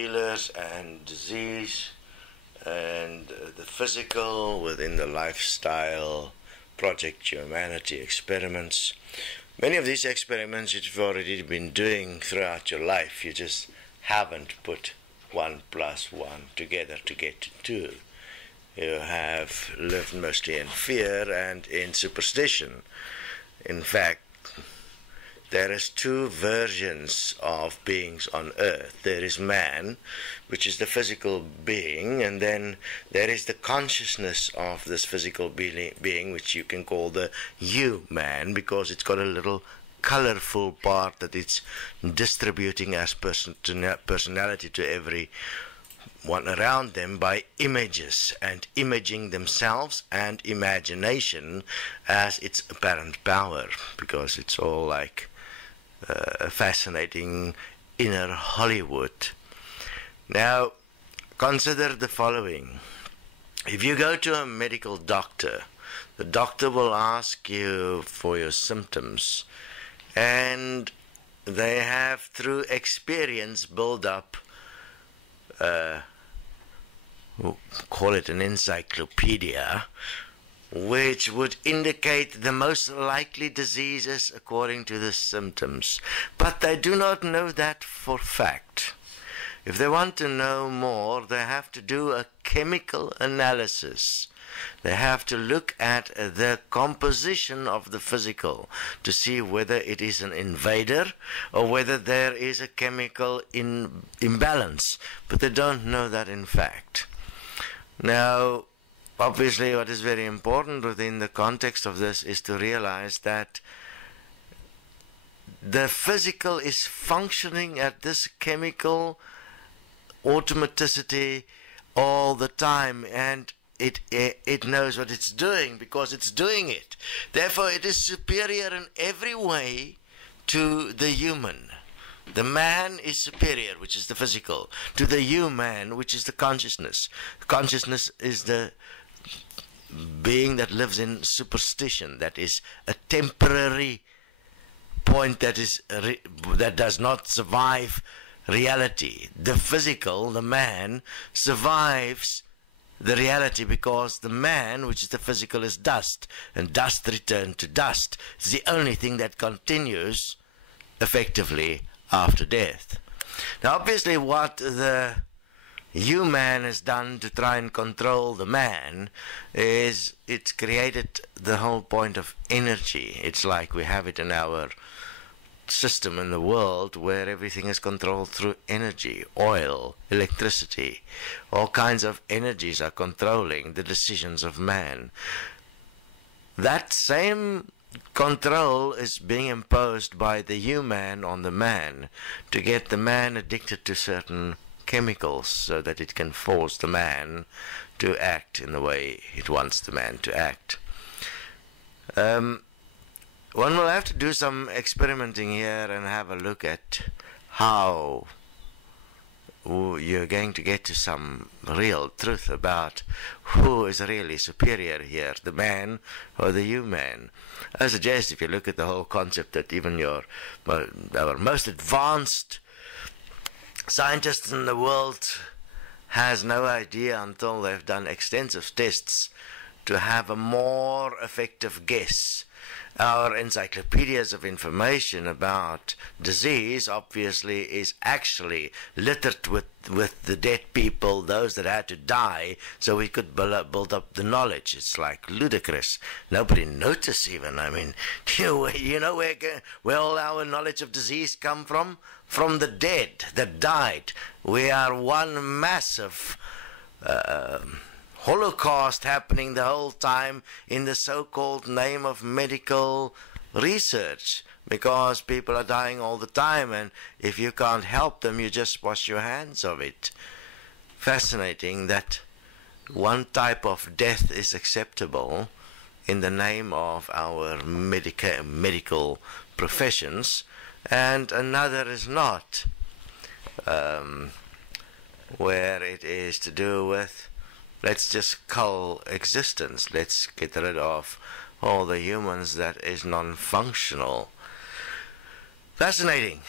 healers and disease, and the physical within the lifestyle Project Humanity experiments. Many of these experiments you've already been doing throughout your life. You just haven't put 1 + 1 together to get to 2. You have lived mostly in fear and in superstition. In fact, there is 2 versions of beings on earth. There is man, which is the physical being, and then there is the consciousness of this physical being, which you can call the you-man, because it's got a little colorful part that it's distributing as personality to every one around them by images and imaging themselves and imagination as its apparent power, because it's all like a fascinating inner Hollywood. Now, consider the following. If you go to a medical doctor, the doctor will ask you for your symptoms, and they have, through experience, built up, call it an encyclopedia, which would indicate the most likely diseases according to the symptoms. But they do not know that for fact. If they want to know more, they have to do a chemical analysis. They have to look at the composition of the physical to see whether it is an invader or whether there is a chemical imbalance. But they don't know that in fact. Now, obviously, what is very important within the context of this is to realize that the physical is functioning at this chemical automaticity all the time, and it knows what it's doing because it's doing it. Therefore, it is superior in every way to the human. The man is superior, which is the physical, to the you-man, which is the consciousness. Consciousness is the being that lives in superstition, that is a temporary point that does not survive reality. The physical, the man, survives the reality because the man, which is the physical, is dust, and dust returned to dust. It's the only thing that continues effectively after death. Now, obviously, what the human has done to try and control the man is it's created the whole point of energy. It's like we have it in our system in the world where everything is controlled through energy, oil, electricity. All kinds of energies are controlling the decisions of man. That same control is being imposed by the human on the man to get the man addicted to certain chemicals so that it can force the man to act in the way it wants the man to act. One will have to do some experimenting here and have a look at how you're going to get to some real truth about who is really superior here, the man or the human. I suggest if you look at the whole concept that even our most advanced scientists in the world has no idea until they've done extensive tests to have a more effective guess. Our encyclopedias of information about disease obviously is actually littered with the dead people, those that had to die, so we could build up the knowledge. It's like ludicrous. Nobody noticed even. I mean, you know where all our knowledge of disease come from? From the dead that died. We are one massive Holocaust happening the whole time in the so-called name of medical research, because people are dying all the time, and if you can't help them, you just wash your hands of it. Fascinating that one type of death is acceptable in the name of our medical professions, and another is not, where it is to do with, let's just cull existence. Let's get rid of all the humans that is non-functional. Fascinating.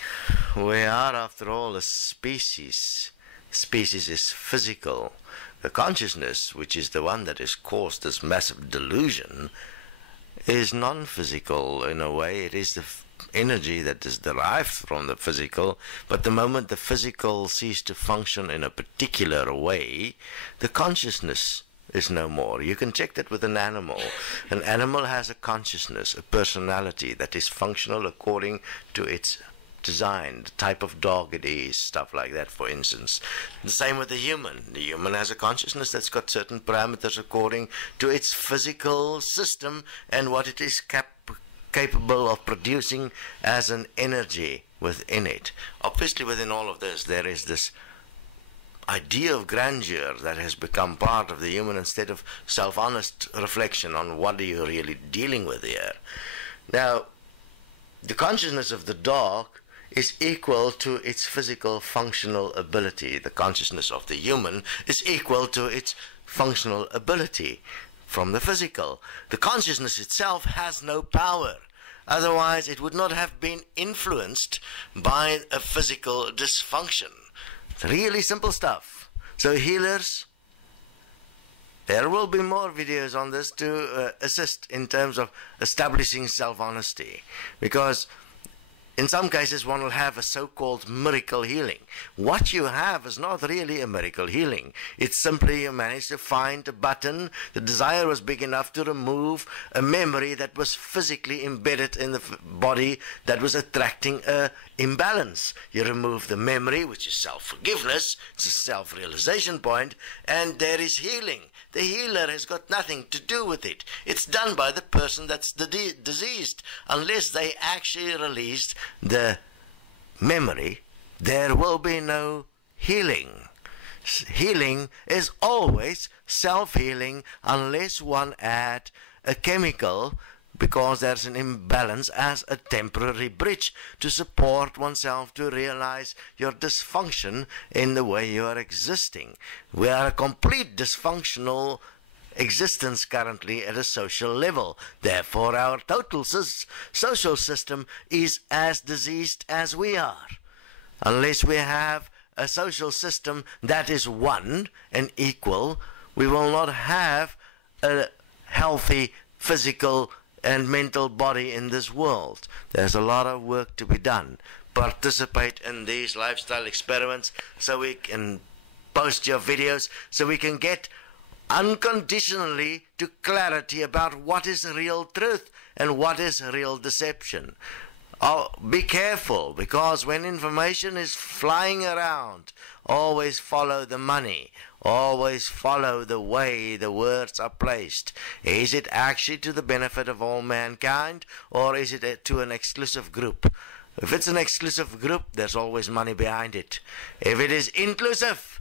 We are, after all, a species species is physical. The consciousness, which is the one that has caused this massive delusion, is non-physical in a way. It is the energy that is derived from the physical, but the moment the physical ceases to function in a particular way, the consciousness is no more. You can check that with an animal. An animal has a consciousness, a personality that is functional according to its design, the type of dog it is, stuff like that, for instance. The same with the human. The human has a consciousness that's got certain parameters according to its physical system and what it is capable of producing as an energy within it. Obviously, within all of this, there is this idea of grandeur that has become part of the human instead of self-honest reflection on what are you really dealing with here. Now, the consciousness of the dog is equal to its physical functional ability. The consciousness of the human is equal to its functional ability from the physical. The consciousness itself has no power. Otherwise, it would not have been influenced by a physical dysfunction. It's really simple stuff. So healers, there will be more videos on this to assist in terms of establishing self-honesty, because in some cases one will have a so-called miracle healing. What you have is not really a miracle healing. It's simply you managed to find a button. The desire was big enough to remove a memory that was physically embedded in the body that was attracting a imbalance. You remove the memory, which is self-forgiveness. It's a self-realization point, and there is healing. The healer has got nothing to do with it. It's done by the person that's diseased. Unless they actually released the memory, there will be no healing. Healing is always self-healing unless one adds a chemical, because there's an imbalance as a temporary bridge to support oneself to realize your dysfunction in the way you are existing. We are a complete dysfunctional existence currently at a social level. Therefore, our total social system is as diseased as we are. Unless we have a social system that is one and equal, we will not have a healthy physical and mental body in this world. There's a lot of work to be done. Participate in these lifestyle experiments so we can post your videos, so we can get unconditionally to clarity about what is real truth and what is real deception. Oh, be careful, because when information is flying around, always follow the money. Always follow the way the words are placed. Is it actually to the benefit of all mankind, or is it to an exclusive group? If it's an exclusive group, there's always money behind it. If it is inclusive,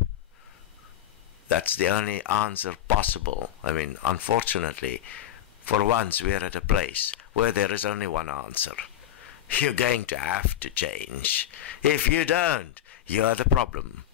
that's the only answer possible. I mean, unfortunately, for once we're at a place where there is only one answer. You're going to have to change. If you don't, you're the problem.